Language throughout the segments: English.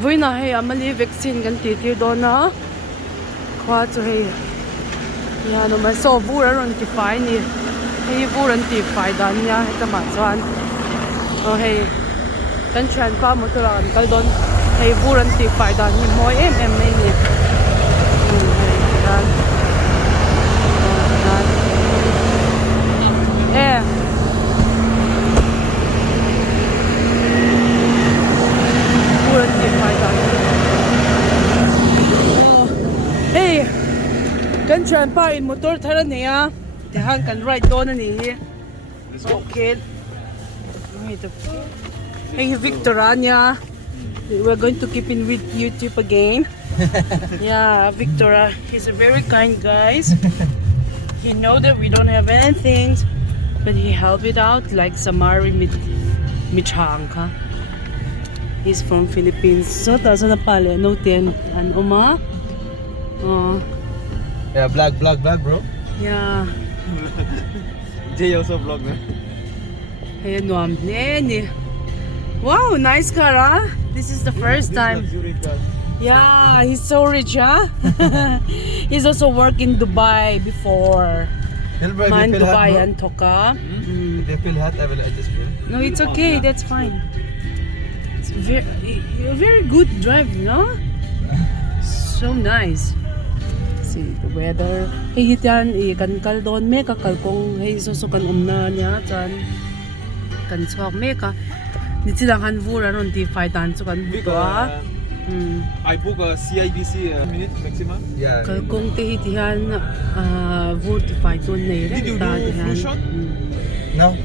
Vui na hay amali vaccine kan titir do na. Khwa chu hay. Ya no ma so vu ra ron ti fai ni. Hay vu ron ti fai dan ya hay ta ma chuan. O hay kan chan pa mo to la kan kal don. Hay vu ron ti fai dan ni moi em nei ni. Hay dan. Eh. Hey, kan chan pa in motor thara niya. Dahan kan ride doon na ni. Okay. Hey, Victorania. We're going to keep in with YouTube again. Yeah, Victoria. He's a very kind guys. He know that we don't have anything, but he helped it out like Samari Michang. He's from Philippines. So, taso na pala. No, ten. An uma. Oh. Yeah, vlog, bro. Yeah. Jay also vlog na. Ayan, wam. Nene. Wow, nice car, huh? This is the first time. Yeah, he's so rich, huh? He's also worked in Dubai before. Man, Dubai and Toka. If you feel hot, I will adjust you. No, it's okay. That's fine. It's very good drive, no? So nice. See the weather. Hey, hitan kan kaldon me ka kalkong hey susukan umna niya chan kan sok me ka ni silang han vura ron ti fight tan so kan buka. I book a CIBC minute maximum. Yeah. Kalkong te hitihan vur ti fight ton ne Did you do flu shot? No.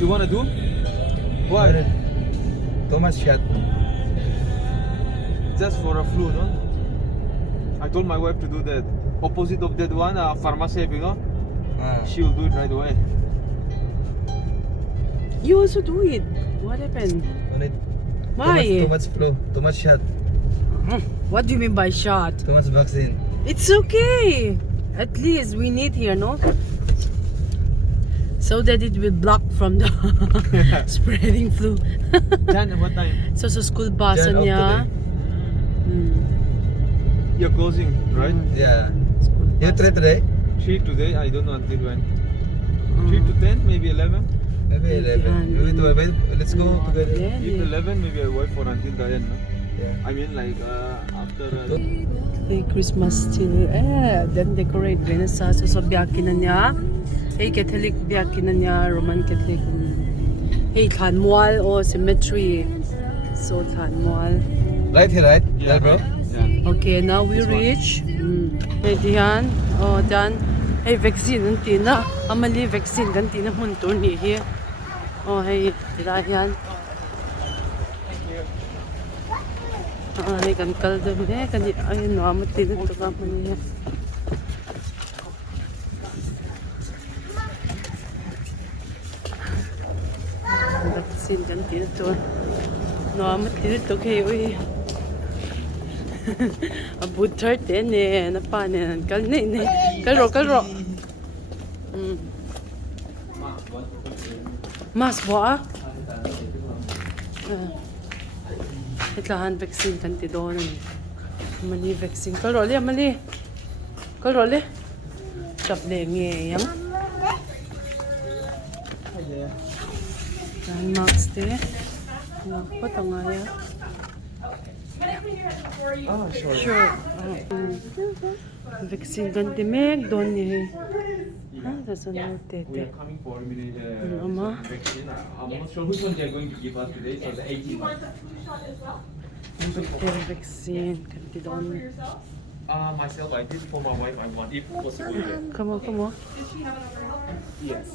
You wanna do? Why? Too much shot. Just for a flu, no? I told my wife to do that. Opposite of that one, pharmacy, you know? She will do it right away. You also do it. What happened? Why? Too much flu. Too much shot. What do you mean by shot? Too much vaccine. It's okay. At least we need here, no? So that it will block from the spreading flu. Jan, what time? So school bus Jan, off niya. You're closing, right? Yeah. School You bus. try today? 3 today, I don't know until when. 3 to 10, maybe 11. Maybe 11. Maybe 12. Let's go together. If 11, maybe I wait for until the end, no? Yeah. I mean like after... Hey, Christmas still. Then decorate din sa biyakin na niya. Hey, Catholic biyakin na niya. Roman Catholic. Hey, Thanmual o cemetery. So, Thanmual. Right here, right? Yeah, bro. Yeah. Okay, now we This one. reach. Hey, diyan. Oh, diyan. Hey, vaccine nanti na. Amali vaccine ganti na muntur ni here. Oh, hey, diyan. Ay, kan kaldo me kan ayun no amat din to ka man niya. Vaccine ganti to. No amat din to kay uy. Abot 13 eh, napanan kal ne. Kalro. Mas boa. Itlahan vaccine kan ti doon. Mali vaccine. Kalroli. Chap le nge yang. Dan max te. Apa tanga ya? Oh, sure. Sure. Vaccine kan ti meg doon ni. That's another We tete. are coming for Ama. vaccine. I'm not sure which one they are going to give us today, so the 18 one. Vaccine kan ti doon. Myself, I did for my wife, I want if possible. Come on. Yes.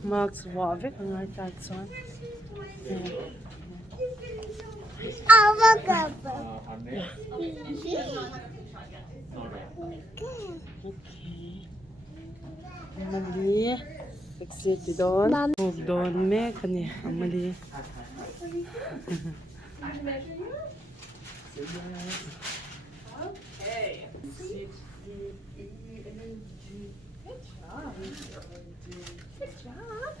Max wave ang artatson. Her name? Mali. Exit doon. Hug doon me kani mali. Okay. C, D, E, N, G. Good job.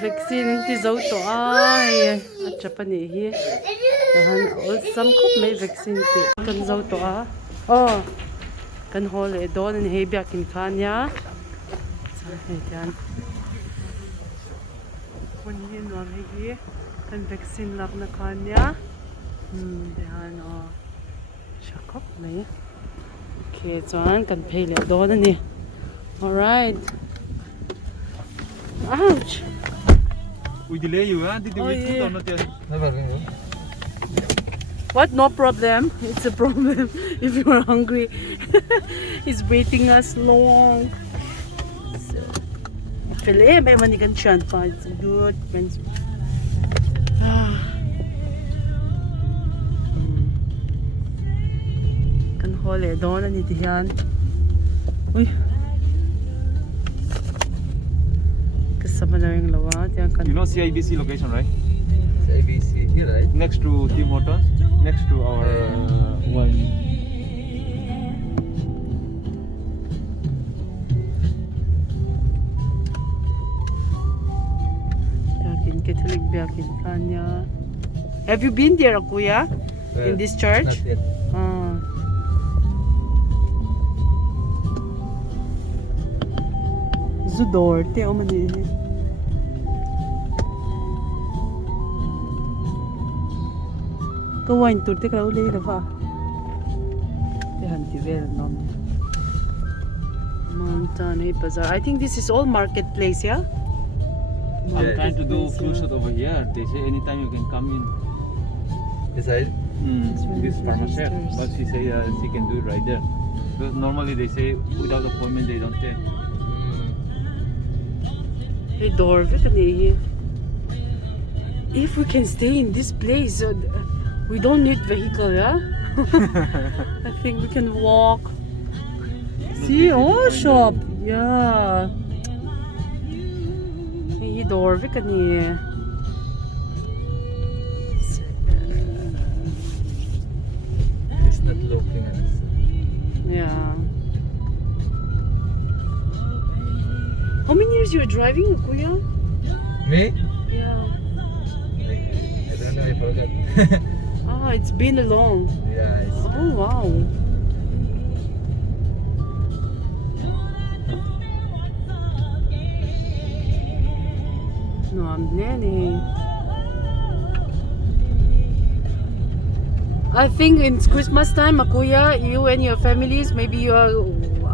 Vaccine ti dấu to ai. At chapa ni hi. Dahan all some kop may vaccine ti. Kan dấu to a. Oh. Kan hole don ni hi biakin kanya. Sa hi dan. Kun hi no hi. Kan vaccine lak na kanya. Dahan oh. Shakop may. Okay, chuan kan phei le don ni. All right. Ouch. We delay you, huh? Did you Oh, eat food yeah. or not yet? No problem, bro. What? No problem. It's a problem if you are hungry. He's waiting us long. Filet, may manigan siya. It's good. Kan hole, doon na nitihan. Uy. Kasama na yung lawa. Diyan kan. You know CIBC location, right? It's ABC here, right? Next to Tim Hortons, next to our one. Biakin, Catholic Biakin Kanya. Have you been there, Kuya? In this church? Not yet. Ah. Zudor, te o mani. Kawain tur te kau lei lava. Te han ti ver nom. Montana Bazaar. I think this is all marketplace, yeah? I'm Yeah. trying to do few shot over here. They say anytime you can come in. This side? This pharmacy, Sisters. but she say she can do it right there. Because normally they say without appointment they don't take. Hey, door, if we can stay in this place, we don't need vehicle, yeah? I think we can walk. See, oh, shop. Yeah. Hey, door, It's not looking at us. Yeah. How many years you're driving, Kuya? Me? Yeah. I don't know, I forgot. Ah, it's been long. Yeah, it's Oh, wow. No, I'm nanny. I think it's Christmas time, Akuya, you and your families, maybe you are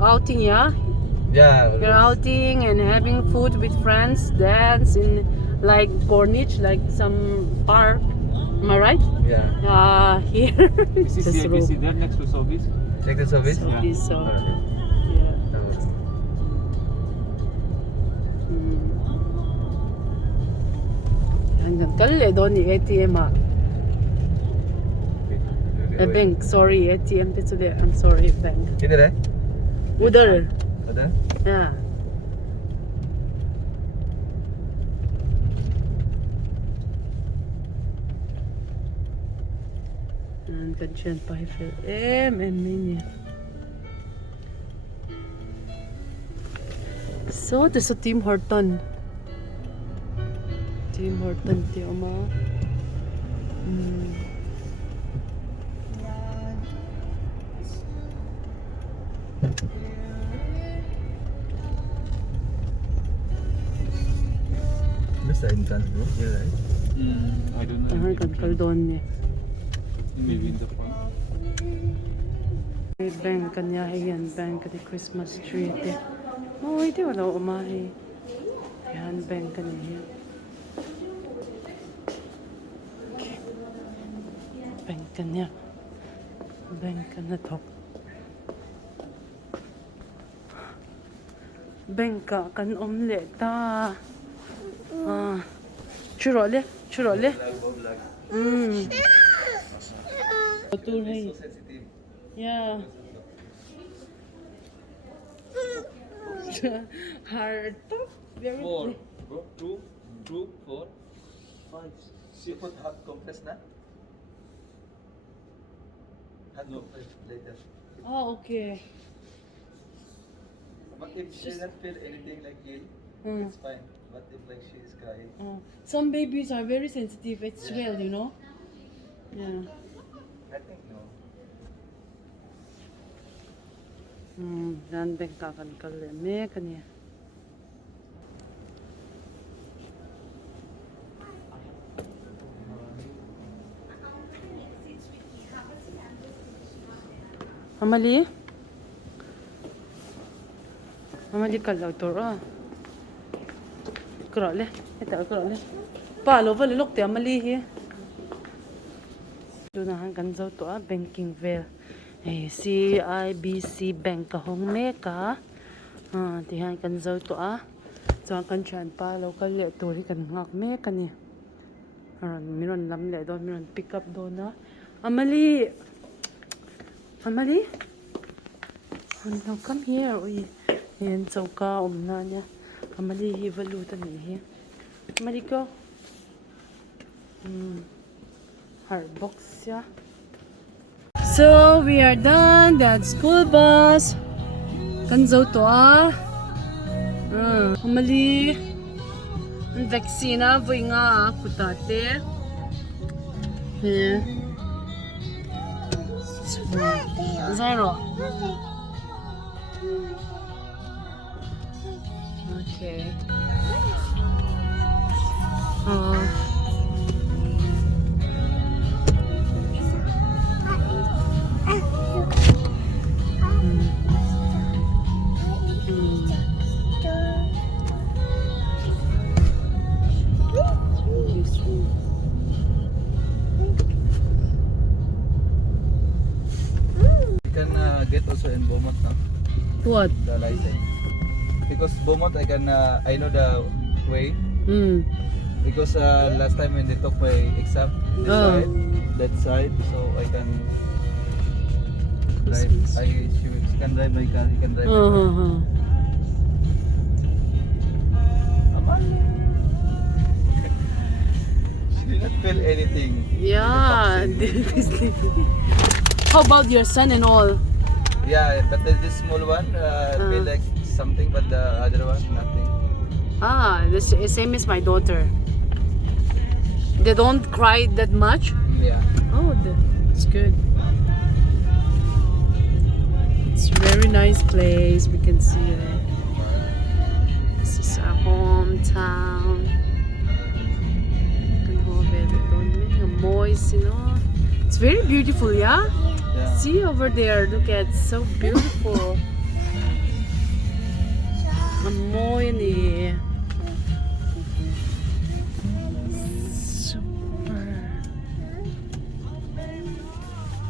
outing, yeah? yeah. You're outing and having food with friends, dance in like Corniche, like some park. Am I right? Yeah. Here. This is Just CIBC road. there next to Sobeys. Check the service. So Yeah. this, Alright. yeah. Tapos. Hanggang kalle doon ni ATM ah. Bank, sorry, ATM to today. I'm sorry, bank. Kiधर है? Udar. उधर? Yeah. And kan siya pa hifil. Mini. So, this is Tim Horton. Tim Horton, ti oma. This side entrance, bro. Here, right? I don't know. Ahan kan kaldon niya. Maybe in the farm. Bank kanya yan, bank di Christmas tree te. Oh, ito wala umahi. Yan, bank kanya yan. Okay. Bank kanya. Bank kanya to. Bank ka kan omle ta. Churo le. Betul hai. Yeah. Hard to. Very Bro. 2, 4, 5. She put hot compress na? Hot compress later. Oh, okay. But if she not feel anything like ill, it's fine. But if like she is crying, Some babies are very sensitive. It's real, you know. Yeah. I think no. Dan beng ka kan kalle me kanya. Amali? Amali kalau tora. Kerale, kita kerale. Pa lo vale lok te amali hi. Dunahan kan zau to banking vel. CIBC Bank ka hong me ka. Tihan kan zau to so kan chan pa lo kal le tori kan ngak me kani. Miron lam le do miron pick up do na. Amali. Amali? Oh no, come here. Uy. Yan zau ka na niya. Amali hi valutan ni hi. Amali go. Hard box ya. So we are done. That school bus. Kanzo to Humali. Ang vaccine voy nga kutate. Zero. Okay. You can get also in Beaumont now, What? the license. Because Beaumont, I know the way. Because last time when they took my exam, that side, so I can drive. She can drive my car. He can drive my car. She did not feel anything. Yeah. How about your son and all? Yeah, but this small one feel like something, but the other one nothing. The same as my daughter. They don't cry that much? Yeah. Oh, that's good. It's a very nice place. We can see it. This is our hometown. Moist, you know. It's very beautiful, yeah? Yeah. See over there, look at, so beautiful. Amoy ni. Super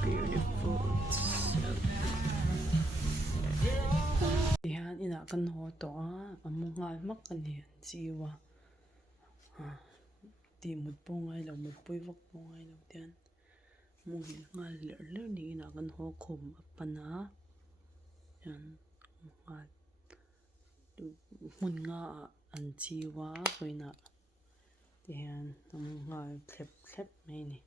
beautiful. Yan, inakan ho to Amo nga makalian siwa. Di mo po ngay lang mo po iwag po ngay lang diyan. Mungil nga ler ni inakan ho kum apana. Yan. Mga mun nga an siwa ko na. Diyan. Amo nga klep may ni.